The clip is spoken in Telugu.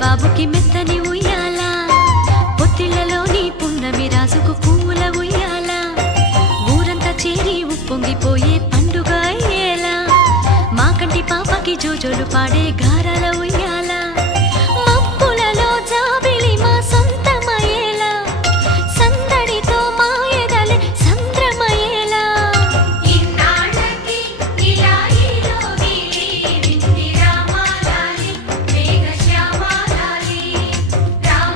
బాబుకి మెత్తని ఉయ్యాల పొత్తిళ్లలోని పున్నమి రాజుకు పువ్వుల ఉయ్యాల ఊరంతా చేరి ఉప్పొంగిపోయే పండుగ అయ్యేలా మా కంటి పాపకి జోజోలు పాడే